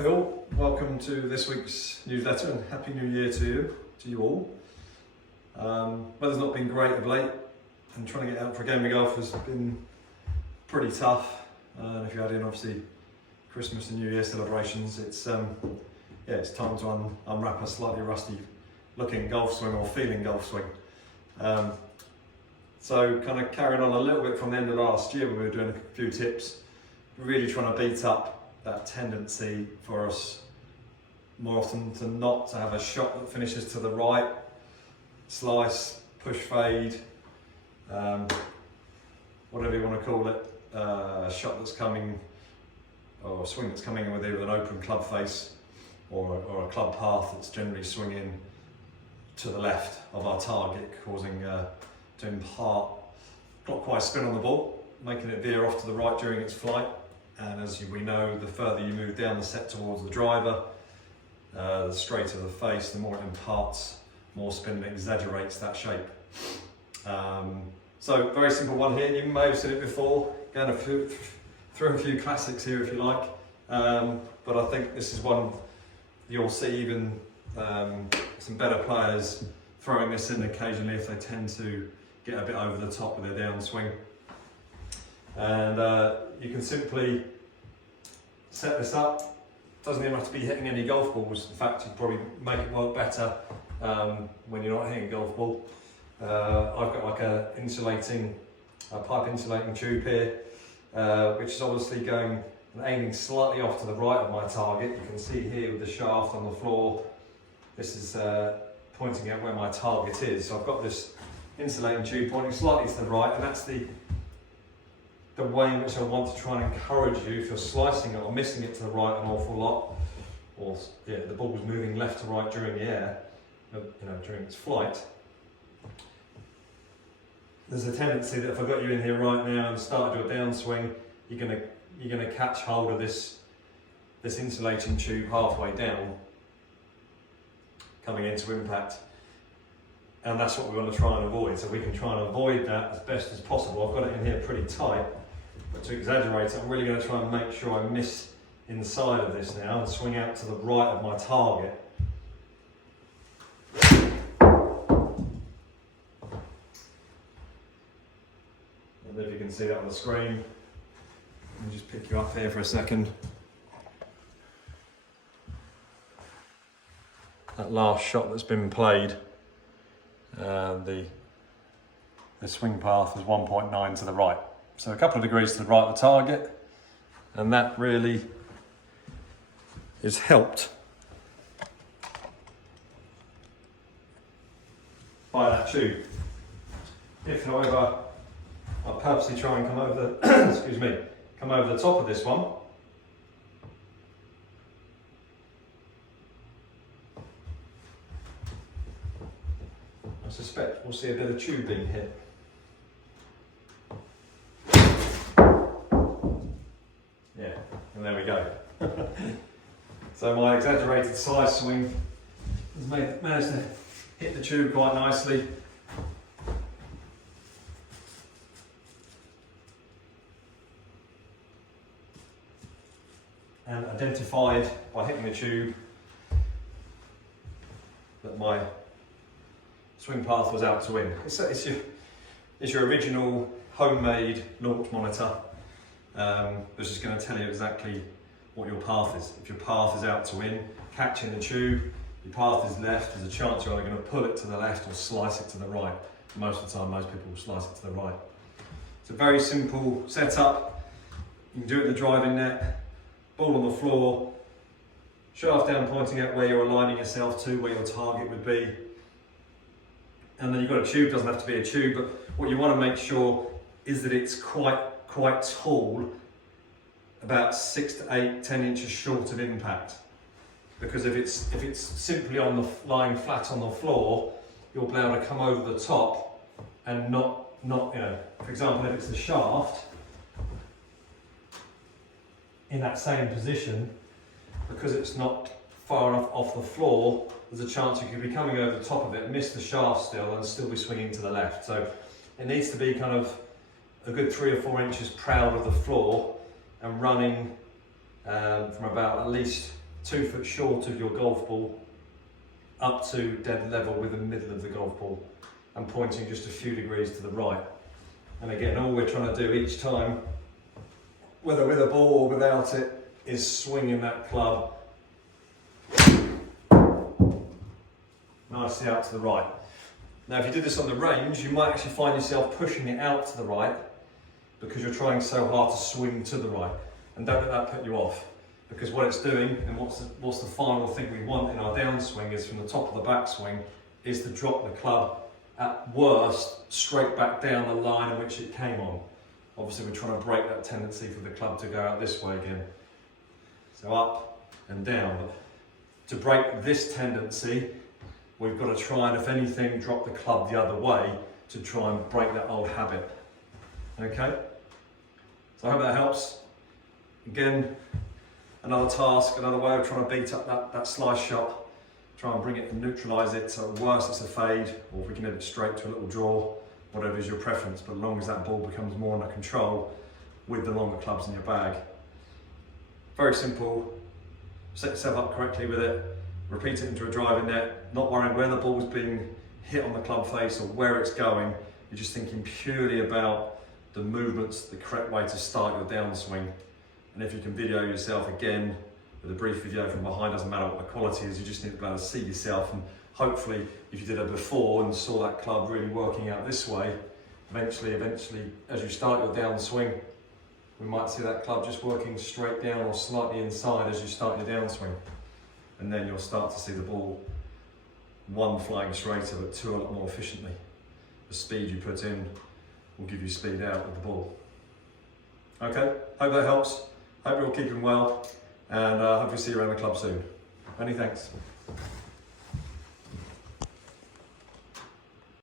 Hi all, welcome to this week's newsletter and Happy New Year to you all. Weather's not been great of late and trying to get out for a game of golf has been pretty tough. If you add in obviously Christmas and New Year celebrations, it's time to unwrap a slightly rusty looking golf swing or feeling golf swing. So kind of carrying on a little bit from the end of last year when we were doing a few tips, really trying to beat up that tendency for us more often than not to have a shot that finishes to the right, slice, push fade, whatever you want to call it, a shot that's coming, or a swing that's coming in with either an open club face or a club path that's generally swinging to the left of our target, causing to impart clockwise spin on the ball, making it veer off to the right during its flight. And as we know, the further you move down the set towards the driver, the straighter the face, the more it imparts more spin and exaggerates that shape. So very simple one here. You may have seen it before. Going through a few classics here if you like, but I think this is one you'll see even some better players throwing this in occasionally if they tend to get a bit over the top with their downswing. And you can simply set this up. Doesn't even have to be hitting any golf balls. In fact, you probably make it work better when you're not hitting a golf ball. I've got like a pipe insulating tube here, which is obviously going and aiming slightly off to the right of my target. You can see here with the shaft on the floor, this is pointing at where my target is. So I've got this insulating tube pointing slightly to the right, and that's the way in which I want to try and encourage you if you're slicing it or missing it to the right an awful lot, or the ball's moving left to right during the air, during its flight. There's a tendency that if I got you in here right now and started your downswing, you're gonna catch hold of this insulating tube halfway down, coming into impact. And that's what we want to try and avoid. So we can try and avoid that as best as possible. I've got it in here pretty tight, but to exaggerate it, I'm really going to try and make sure I miss inside of this now and swing out to the right of my target. And if you can see that on the screen, let me just pick you up here for a second. That last shot that's been played, the swing path is 1.9 to the right. So a couple of degrees to the right of the target, and that really is helped by that tube. If, however, I purposely try and come over the, come over the top of this one, I suspect we'll see a bit of tubing hit. Yeah, and there we go. So my exaggerated slice swing has managed to hit the tube quite nicely. And identified by hitting the tube that my swing path was out to win. It's your original homemade launch monitor. Which is going to tell you exactly what your path is. If your path is out to win, catching the tube, your path is left, there's a chance you're either going to pull it to the left or slice it to the right. Most of the time, most people will slice it to the right. It's a very simple setup. You can do it in the driving net, ball on the floor, shaft down pointing out where you're aligning yourself to, where your target would be. And then you've got a tube, doesn't have to be a tube, but what you want to make sure is that it's quite tall, about 6 to 8, 10 inches short of impact. Because if it's simply lying flat on the floor, you'll be able to come over the top and not for example, if it's the shaft in that same position, because it's not far enough off the floor, there's a chance you could be coming over the top of it, miss the shaft still, and still be swinging to the left. So it needs to be kind of a good 3 or 4 inches proud of the floor and running from about at least 2 foot short of your golf ball up to dead level with the middle of the golf ball and pointing just a few degrees to the right. And again, all we're trying to do each time, whether with a ball or without it, is swinging that club nicely out to the right. Now if you did this on the range, you might actually find yourself pushing it out to the right because you're trying so hard to swing to the right. And don't let that put you off, because what it's doing, and what's the final thing we want in our downswing, is from the top of the backswing, is to drop the club at worst straight back down the line in which it came on. Obviously we're trying to break that tendency for the club to go out this way again. So up and down. But to break this tendency, we've got to try and, if anything, drop the club the other way to try and break that old habit. Okay? So I hope that helps. Again, another task, another way of trying to beat up that slice shot. Try and bring it and neutralise it, so at worst it's a fade, or if we can hit it straight to a little draw, whatever is your preference, but as long as that ball becomes more under control with the longer clubs in your bag. Very simple. Set yourself up correctly with it, repeat it into a driving net, not worrying where the ball's being hit on the club face or where it's going. You're just thinking purely about the movements, the correct way to start your downswing. And if you can video yourself again with a brief video from behind, doesn't matter what the quality is, you just need to be able to see yourself, and hopefully if you did it before and saw that club really working out this way, eventually as you start your downswing, we might see that club just working straight down or slightly inside as you start your downswing. And then you'll start to see the ball, 1, flying straighter, but 2, a lot more efficiently. The speed you put in will give you speed out with the ball. Okay, hope that helps. Hope you're all keeping well, and hopefully see you around the club soon. Many thanks.